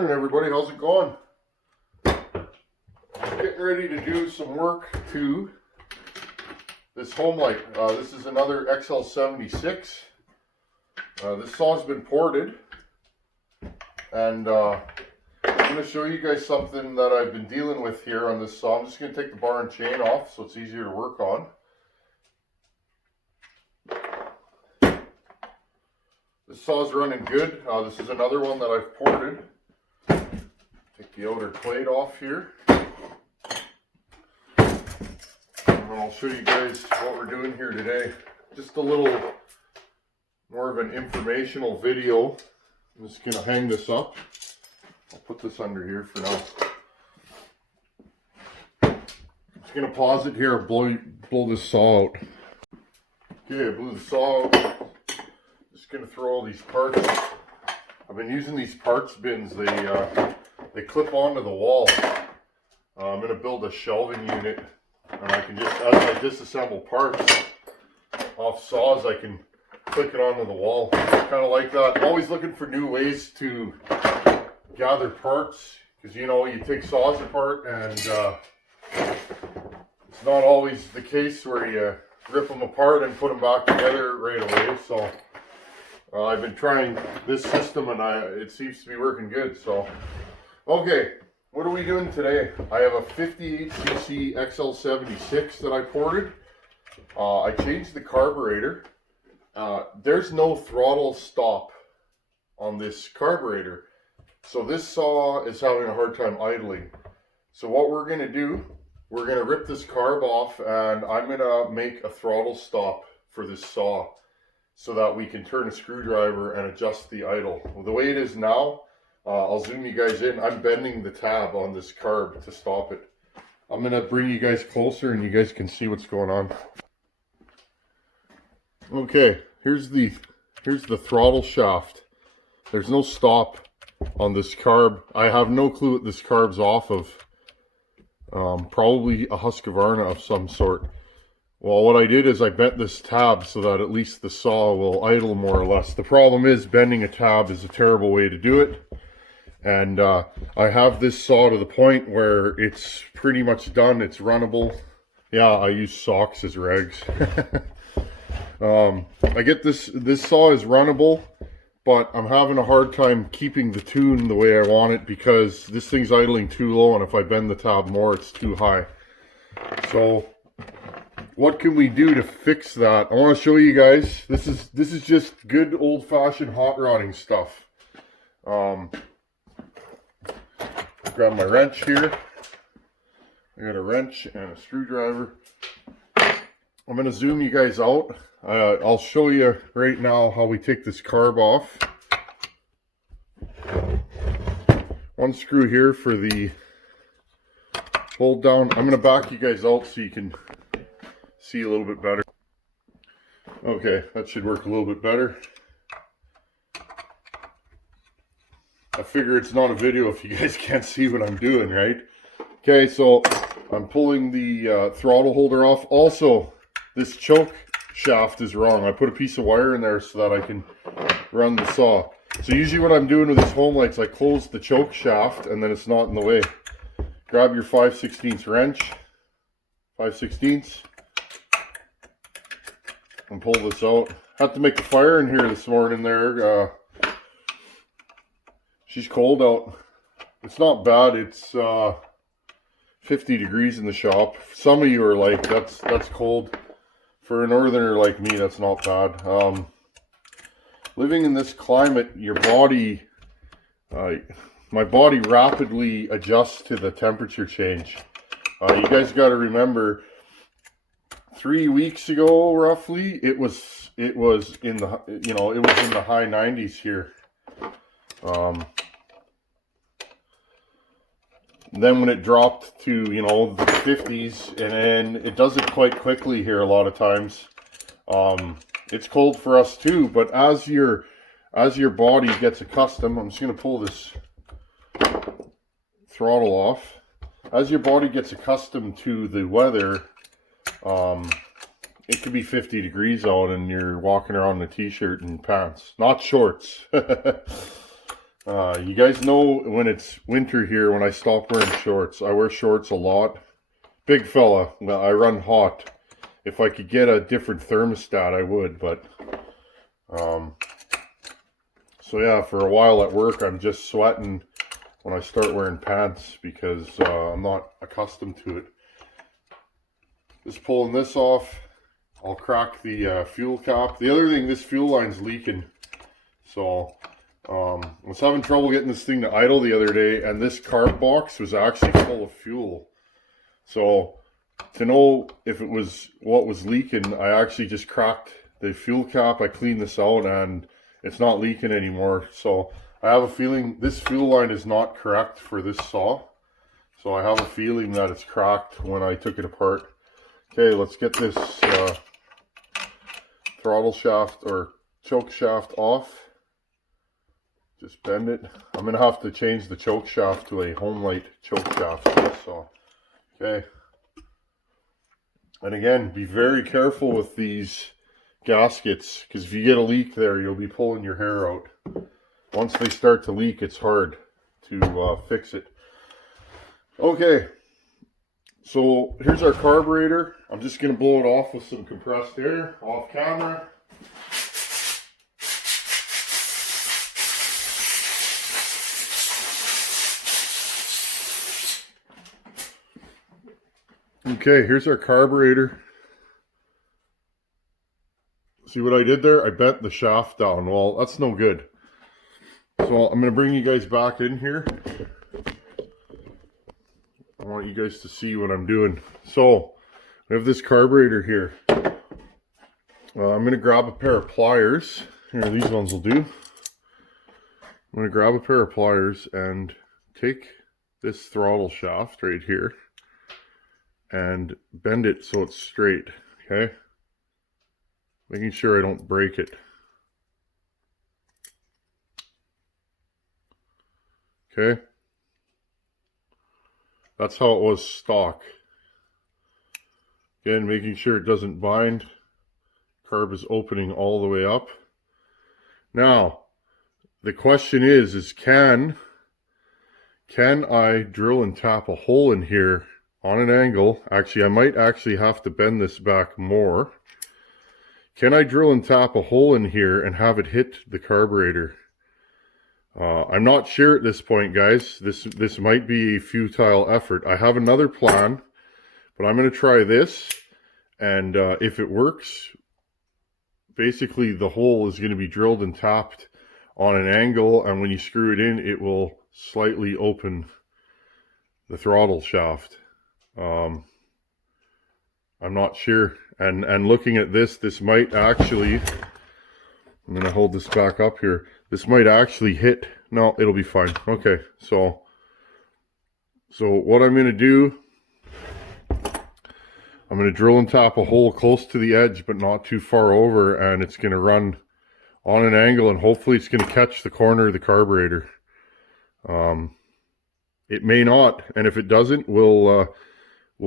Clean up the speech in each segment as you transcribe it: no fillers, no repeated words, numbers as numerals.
Morning everybody, how's it going? Getting ready to do some work to this Homelite. This is another XL76. This saw's been ported, and I'm going to show you guys something that I've been dealing with here on this saw. I'm just going to take the bar and chain off so it's easier to work on. This saw's running good. This is another one that I've ported. Take the outer plate off here. And I'll show you guys what we're doing here today. Just a little more of an informational video. I'm just going to hang this up. I'll put this under here for now. I'm just going to pause it here and blow this saw out. Okay, I blew the saw out. Just going to throw all these parts. I've been using these parts bins. They clip onto the wall. I'm going to build a shelving unit, and I can just, as I disassemble parts off saws, I can click it onto the wall. Kind of like that. I'm always looking for new ways to gather parts, because you know, you take saws apart and it's not always the case where you rip them apart and put them back together right away. So I've been trying this system, and it seems to be working good. So okay, what are we doing today? I have a 58cc XL76 that I ported. I changed the carburetor. There's no throttle stop on this carburetor, so this saw is having a hard time idling. So what we're going to do, we're going to rip this carb off, and I'm going to make a throttle stop for this saw so that we can turn a screwdriver and adjust the idle. Well, the way it is now, I'll zoom you guys in. I'm bending the tab on this carb to stop it. I'm going to bring you guys closer and you guys can see what's going on. Okay, here's the throttle shaft. There's no stop on this carb. I have no clue what this carb's off of. Probably a Husqvarna of some sort. Well, what I did is I bent this tab so that at least the saw will idle more or less. The problem is bending a tab is a terrible way to do it. And I have this saw to the point where it's pretty much done. It's runnable. Yeah, I use socks as rags. I get this saw is runnable, but I'm having a hard time keeping the tune the way I want it because this thing's idling too low, and if I bend the tab more, it's too high. So what can we do to fix that? I want to show you guys. This is just good old-fashioned hot rodding stuff. Grab my wrench here. I got a wrench and a screwdriver. I'm going to zoom you guys out. I'll show you right now how we take this carb off. One screw here for the hold down. I'm going to back you guys out so you can see a little bit better. Okay, that should work a little bit better. I figure it's not a video if you guys can't see what I'm doing, right? Okay, so I'm pulling the throttle holder off. Also, this choke shaft is wrong. I put a piece of wire in there so that I can run the saw. So usually what I'm doing with this Homelite is I close the choke shaft and then it's not in the way. Grab your 5/16 wrench, 5/16, and pull this out. Had to make a fire in here this morning there. She's cold out. It's not bad. It's 50 degrees in the shop. Some of you are like, that's cold. For a northerner like me, that's not bad. Living in this climate, your body, my body rapidly adjusts to the temperature change. You guys got to remember, 3 weeks ago, roughly, it was in the, it was in the high 90s here. Then when it dropped to, the 50s, and then it does it quite quickly here a lot of times. It's cold for us too, but as your body gets accustomed, I'm just going to pull this throttle off. As your body gets accustomed to the weather, it could be 50 degrees out and you're walking around in a t-shirt and pants, not shorts. You guys know when it's winter here, when I stop wearing shorts. I wear shorts a lot. Big fella, I run hot. If I could get a different thermostat, I would, but so yeah, for a while at work, I'm just sweating when I start wearing pants because I'm not accustomed to it. Just pulling this off, I'll crack the fuel cap. The other thing, this fuel line's leaking, so I was having trouble getting this thing to idle the other day, and this carb box was actually full of fuel. So to know if it was what was leaking, I actually just cracked the fuel cap. I cleaned this out and it's not leaking anymore. So I have a feeling this fuel line is not correct for this saw. So I have a feeling that it's cracked when I took it apart. Okay, let's get this throttle shaft or choke shaft off. Just bend it. I'm going to have to change the choke shaft to a Homelite choke shaft. So, okay. And again, be very careful with these gaskets, because if you get a leak there, you'll be pulling your hair out. Once they start to leak, it's hard to fix it. Okay, so here's our carburetor. I'm just going to blow it off with some compressed air off camera. Okay, here's our carburetor. See what I did there? I bent the shaft down. Well, that's no good. So I'm going to bring you guys back in here. I want you guys to see what I'm doing. So I have this carburetor here. I'm going to grab a pair of pliers. Here, these ones will do. I'm going to grab a pair of pliers and take this throttle shaft right here and bend it so it's straight, okay? Making sure I don't break it. Okay? That's how it was stock. Again, making sure it doesn't bind. Carb is opening all the way up. Now, the question is can I drill and tap a hole in here on an angle? Actually, I might actually have to bend this back more. Can I drill and tap a hole in here and have it hit the carburetor? I'm not sure at this point, guys. This might be a futile effort. I have another plan, but I'm going to try this, and if it works, basically the hole is going to be drilled and tapped on an angle, and when you screw it in, it will slightly open the throttle shaft. I'm not sure. And looking at this might actually, I'm going to hold this back up here. This might actually hit. No, it'll be fine. Okay, so what I'm going to do, I'm going to drill and tap a hole close to the edge, but not too far over, and it's going to run on an angle, and hopefully it's going to catch the corner of the carburetor. It may not, and if it doesn't, we'll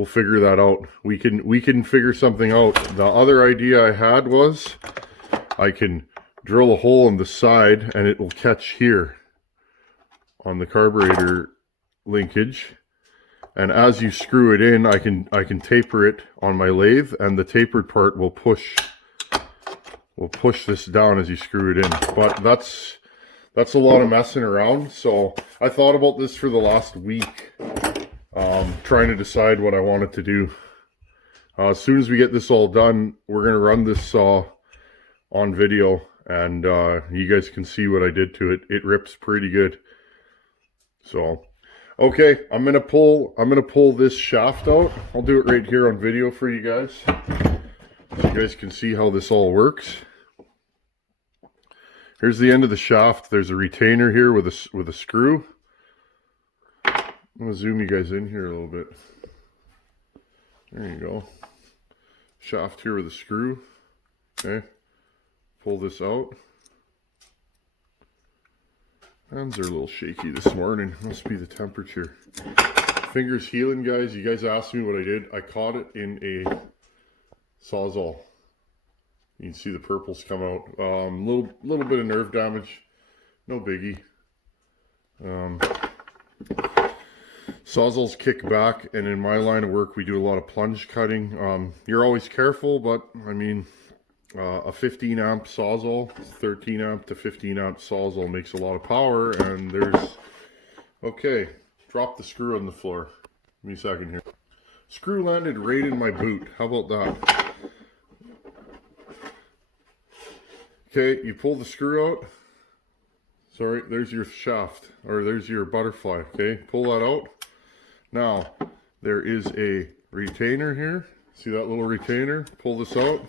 figure that out. We can figure something out. The other idea I had was I can drill a hole in the side and it will catch here on the carburetor linkage, and as you screw it in, I can taper it on my lathe, and the tapered part will push this down as you screw it in. But that's a lot of messing around. So I thought about this for the last week, trying to decide what I wanted to do. As soon as we get this all done, we're going to run this saw on video, and you guys can see what I did to it. It rips pretty good. So, okay, I'm gonna pull this shaft out. I'll do it right here on video for you guys, so you guys can see how this all works. Here's the end of the shaft. There's a retainer here with a screw. I'm gonna zoom you guys in here a little bit. There you go. Shaft here with a screw. Okay. Pull this out. Hands are a little shaky this morning. Must be the temperature. Fingers healing, guys. You guys asked me what I did. I caught it in a Sawzall. You can see the purples come out. Little bit of nerve damage. No biggie. Sawzalls kick back, and in my line of work we do a lot of plunge cutting. You're always careful, but I mean, a 15 amp Sawzall, 13 amp to 15 amp Sawzall makes a lot of power, and there's, okay, drop the screw on the floor. Give me a second here. Screw landed right in my boot. How about that? Okay, you pull the screw out. Sorry, there's your shaft, or there's your butterfly. Okay, pull that out. Now, there is a retainer here. See that little retainer? Pull this out.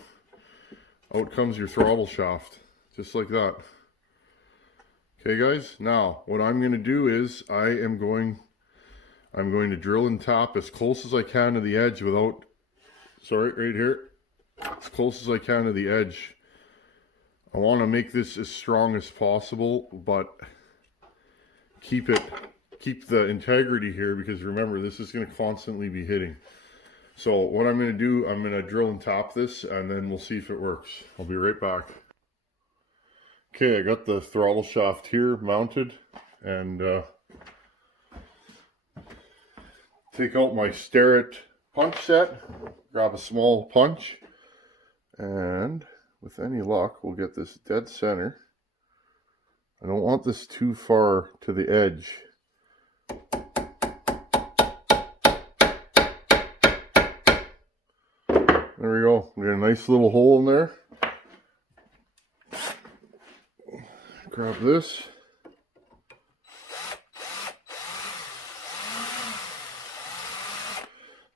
Out comes your throttle shaft, just like that. Okay, guys. Now, what I'm going to do is I'm going to drill and tap as close as I can to the edge without. Sorry, right here. As close as I can to the edge. I want to make this as strong as possible, but keep the integrity here, because remember, this is going to constantly be hitting. So what I'm going to do, I'm going to drill and tap this, and then we'll see if it works. I'll be right back. Okay, I got the throttle shaft here mounted, and take out my Starrett punch set, grab a small punch, and with any luck, we'll get this dead center. I don't want this too far to the edge. There we go. We got a nice little hole in there. Grab this.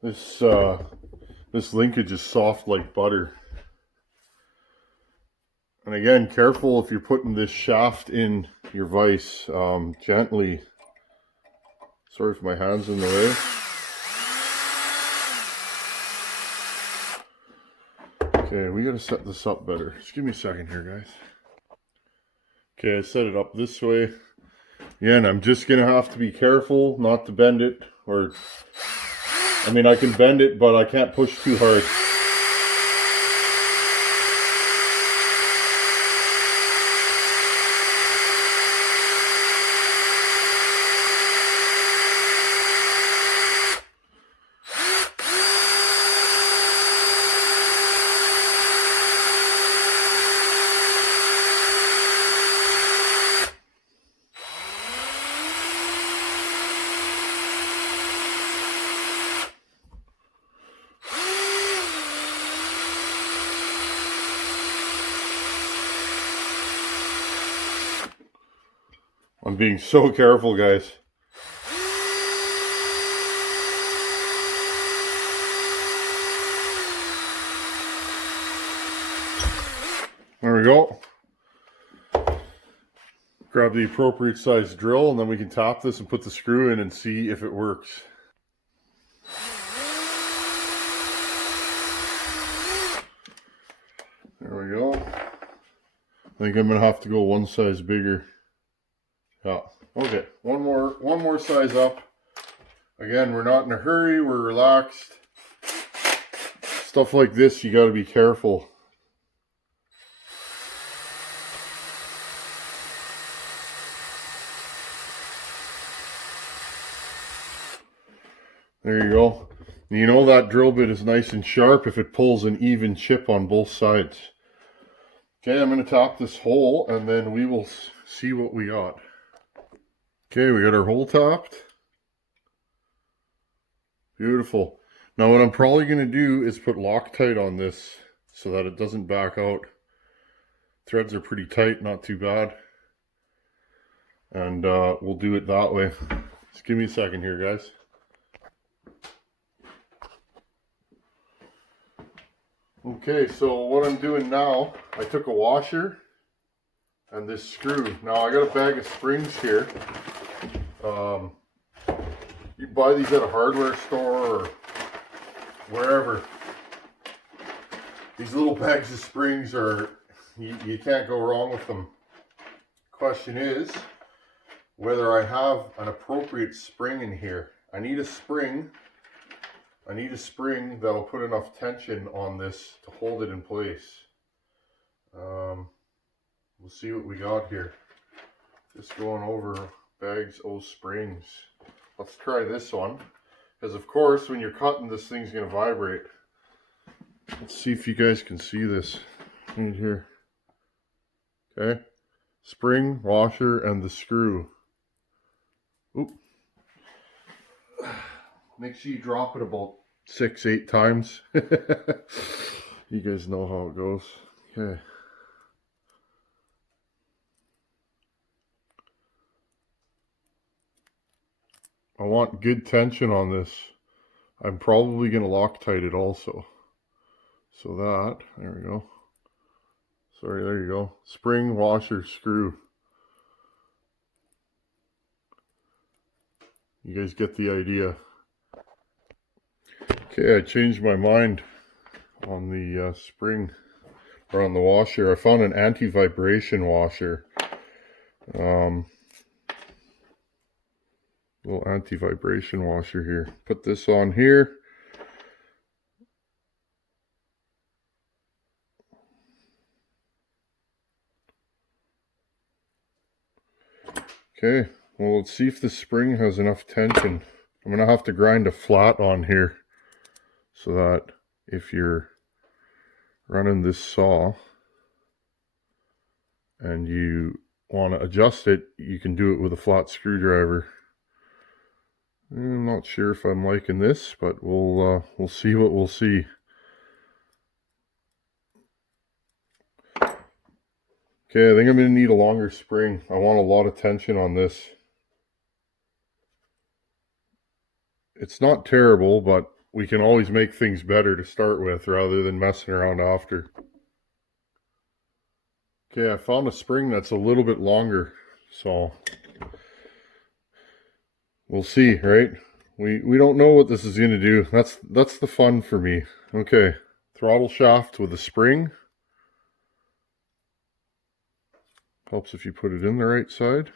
This linkage is soft like butter. And again, careful if you're putting this shaft in your vise, gently. Sorry if my hand's in the way. Okay, we gotta set this up better. Just give me a second here, guys. Okay, I set it up this way. Again, I'm just gonna have to be careful not to bend it, or, I mean, I can bend it, but I can't push too hard. I'm being so careful, guys. There we go. Grab the appropriate size drill, and then we can tap this and put the screw in and see if it works. There we go. I think I'm gonna have to go one size bigger. Yeah. Okay. One more size up. Again, we're not in a hurry. We're relaxed. Stuff like this, you got to be careful. There you go. You know that drill bit is nice and sharp if it pulls an even chip on both sides. Okay, I'm going to top this hole, and then we will see what we got. Okay, we got our hole topped. Beautiful. Now what I'm probably going to do is put Loctite on this so that it doesn't back out. Threads are pretty tight, not too bad. And we'll do it that way. Just give me a second here, guys. Okay, so what I'm doing now, I took a washer and this screw. Now I got a bag of springs here. You buy these at a hardware store or wherever. These little bags of springs are, you can't go wrong with them. Question is whether I have an appropriate spring in here. I need a spring that'll put enough tension on this to hold it in place. We'll see what we got here. Just going over bags of springs. Let's try this one. Because of course, when you're cutting, this thing's going to vibrate. Let's see if you guys can see this right here. Okay. Spring, washer, and the screw. Oop. Make sure you drop it about 6-8 times. You guys know how it goes. Okay. I want good tension on this. I'm probably going to Loctite it also. So that, there we go. Sorry, there you go. Spring, washer, screw. You guys get the idea. Okay, I changed my mind on the spring, or on the washer. I found an anti-vibration washer. Little anti-vibration washer here. Put this on here. Okay, well, let's see if the spring has enough tension. I'm going to have to grind a flat on here so that if you're running this saw and you want to adjust it, you can do it with a flat screwdriver. I'm not sure if I'm liking this, but we'll see what we'll see. Okay, I think I'm going to need a longer spring. I want a lot of tension on this. It's not terrible, but we can always make things better to start with rather than messing around after. Okay, I found a spring that's a little bit longer, so we'll see, right? We don't know what this is going to do. That's the fun for me. Okay, throttle shaft with a spring. Helps if you put it in the right side.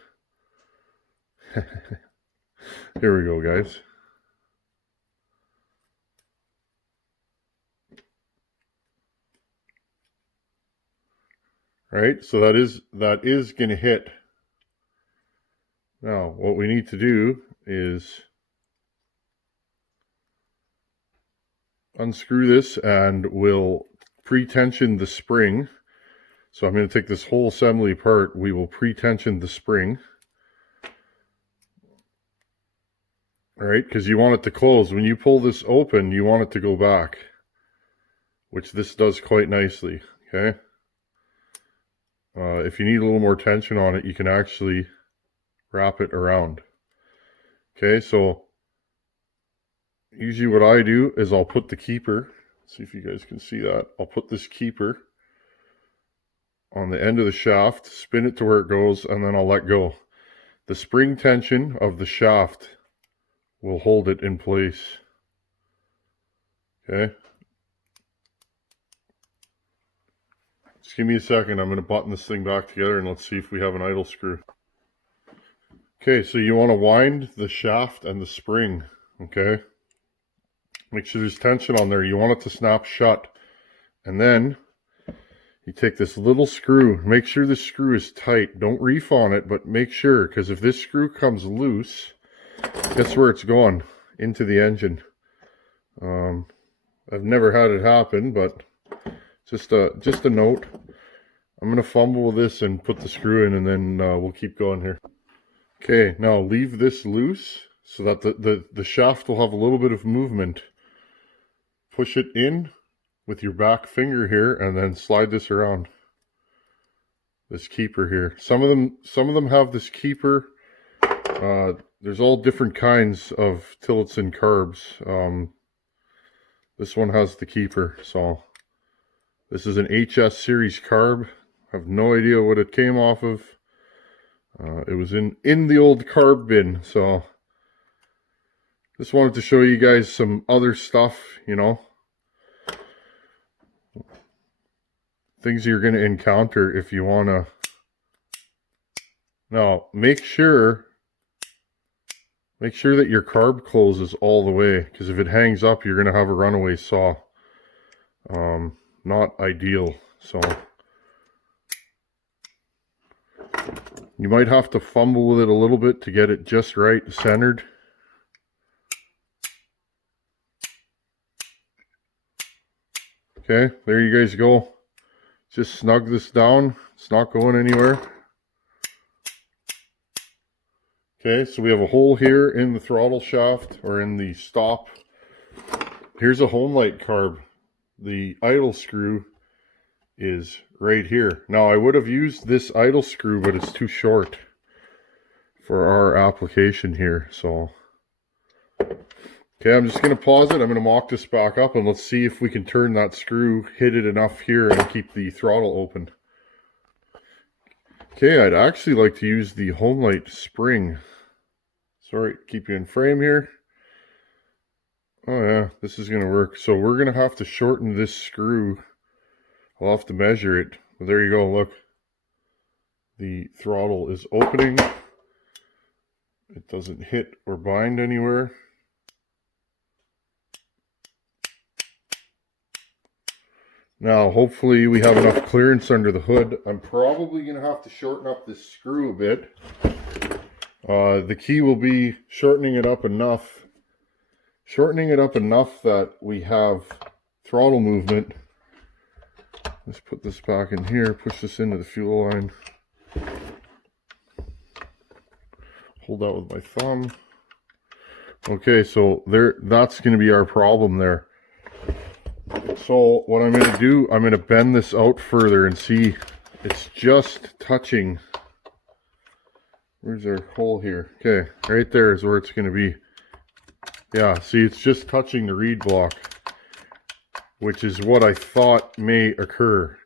Here we go, guys. Right, so that is going to hit. Now, what we need to do is unscrew this, and we'll pre-tension the spring. So I'm going to take this whole assembly apart. We will pre-tension the spring. All right, because you want it to close. When you pull this open, you want it to go back, which this does quite nicely, okay? If you need a little more tension on it, you can actually wrap it around. Okay, so usually what I do is I'll put the keeper, see if you guys can see that. I'll put this keeper on the end of the shaft, spin it to where it goes, and then I'll let go. The spring tension of the shaft will hold it in place. Okay. Just give me a second. I'm going to button this thing back together and let's see if we have an idle screw. Okay, so you want to wind the shaft and the spring. Okay. Make sure there's tension on there. You want it to snap shut. And then you take this little screw. Make sure the screw is tight. Don't reef on it, but make sure, because if this screw comes loose, guess where it's going? Into the engine. I've never had it happen, but just a note. I'm going to fumble with this and put the screw in, and then we'll keep going here. Okay, now leave this loose so that the shaft will have a little bit of movement. Push it in with your back finger here, and then slide this around. This keeper here. Some of them have this keeper. There's all different kinds of Tinman carbs. This one has the keeper, so this is an HS series carb. I have no idea what it came off of. It was in the old carb bin, so just wanted to show you guys some other stuff, you know, things you're going to encounter if you want to. Now, make sure that your carb closes all the way, because if it hangs up, you're going to have a runaway saw. Not ideal. So You might have to fumble with it a little bit to get it just right centered. Okay, there you guys go. Just snug this down. It's not going anywhere. Okay, so we have a hole here in the throttle shaft, or in the stop. Here's a Homelite carb. The idle screw is right here. Now, I would have used this idle screw, but it's too short for our application here. So, okay, I'm just going to pause it. I'm going to mock this back up, and let's see if we can turn that screw, hit it enough here, and keep the throttle open. Okay, I'd actually like to use the Homelite spring. Sorry, keep you in frame here. Oh yeah, this is going to work. So we're going to have to shorten this screw. I'll have to measure it. But there you go, look. The throttle is opening. It doesn't hit or bind anywhere. Now, hopefully we have enough clearance under the hood. I'm probably going to have to shorten up this screw a bit. The key will be shortening it up enough that we have throttle movement. Let's put this back in here, push this into the fuel line. Hold that with my thumb. Okay, so that's going to be our problem there. So what I'm going to do, I'm going to bend this out further and see it's just touching. Where's our hole here? Okay, right there is where it's going to be. Yeah, see, it's just touching the reed block, which is what I thought may occur.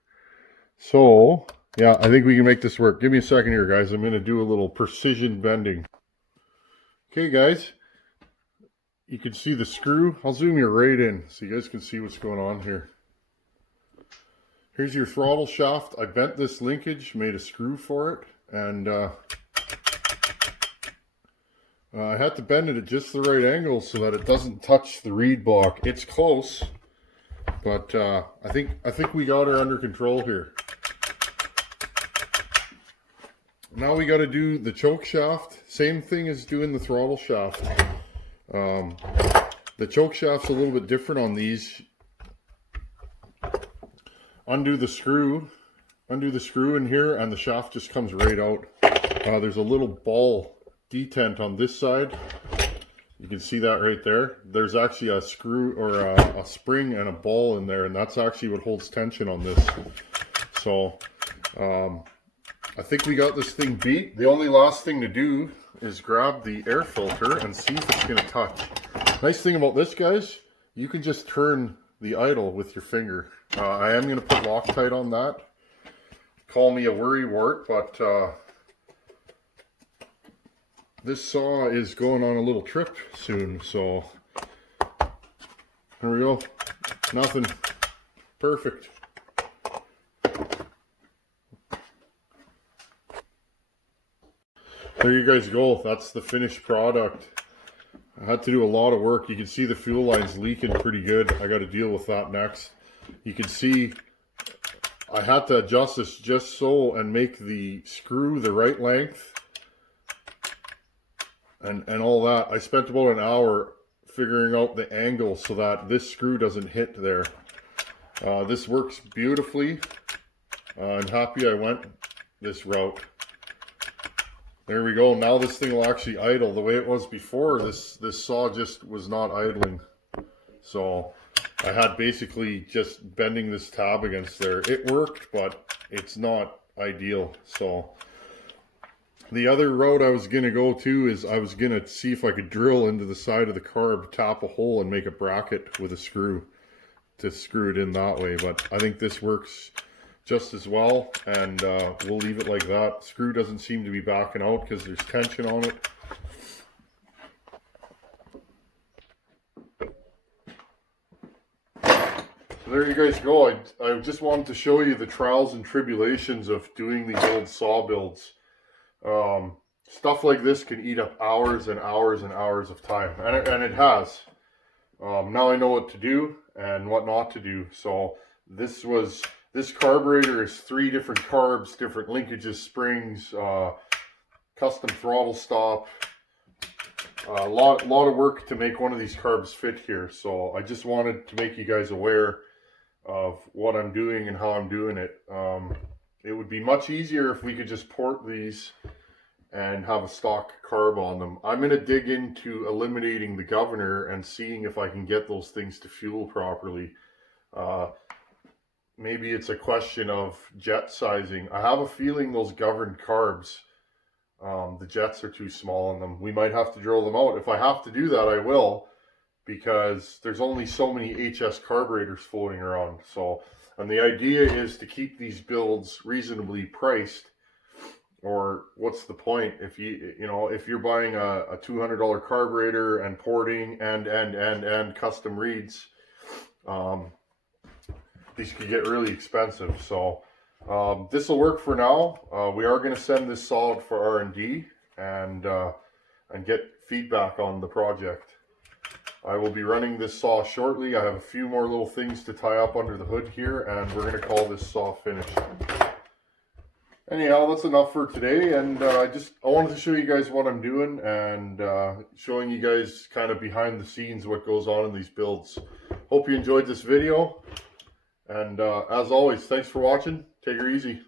So, yeah, I think we can make this work. Give me a second here, guys. I'm going to do a little precision bending. Okay, guys, you can see the screw. I'll zoom you right in so you guys can see what's going on here. Here's your throttle shaft. I bent this linkage, made a screw for it, and I had to bend it at just the right angle so that it doesn't touch the reed block. It's close, but I think we got her under control here. Now we got to do the choke shaft. Same thing as doing the throttle shaft. The choke shaft's a little bit different on these. Undo the screw in here, and the shaft just comes right out. There's a little ball detent on this side. You can see that right there. There's actually a screw, or a spring and a ball in there, and that's actually what holds tension on this. So I think we got this thing beat. The only last thing to do is grab the air filter and see if it's going to touch. Nice thing about this, guys, you can just turn the idle with your finger. I am going to put Loctite on that. Call me a worrywart, but this saw is going on a little trip soon, so there we go. Nothing. Perfect. There you guys go. That's the finished product. I had to do a lot of work. You can see the fuel line's leaking pretty good. I got to deal with that next. You can see I had to adjust this just so and make the screw the right length and all that. I spent about an hour figuring out the angle so that this screw doesn't hit there. This works beautifully. I'm happy I went this route. There we go. Now this thing will actually idle. The way it was before, this saw just was not idling. So I had basically just bending this tab against there. It worked, but it's not ideal. So the other route I was going to go to is I was going to see if I could drill into the side of the carb, tap a hole, and make a bracket with a screw to screw it in that way. But I think this works just as well, and we'll leave it like that. Screw doesn't seem to be backing out because there's tension on it. So there you guys go. I just wanted to show you the trials and tribulations of doing these old saw builds. Stuff like this can eat up hours and hours and hours of time, and it has. Now I know what to do and what not to do. So this carburetor is 3 different carbs, different linkages, springs, custom throttle stop. A lot of work to make one of these carbs fit here. So I just wanted to make you guys aware of what I'm doing and how I'm doing it. It would be much easier if we could just port these and have a stock carb on them. I'm going to dig into eliminating the governor and seeing if I can get those things to fuel properly. Maybe it's a question of jet sizing. I have a feeling those governed carbs, the jets are too small on them. We might have to drill them out. If I have to do that, I will, because there's only so many HS carburetors floating around. So, and the idea is to keep these builds reasonably priced. Or what's the point if if you're buying a $200 carburetor and porting and custom reeds, these could get really expensive. So this will work for now. We are going to send this solid for R&D and get feedback on the project. I will be running this saw shortly. I have a few more little things to tie up under the hood here, and we're going to call this saw finished. Anyhow, that's enough for today, and I wanted to show you guys what I'm doing and showing you guys kind of behind the scenes what goes on in these builds. Hope you enjoyed this video, and as always, thanks for watching. Take her easy.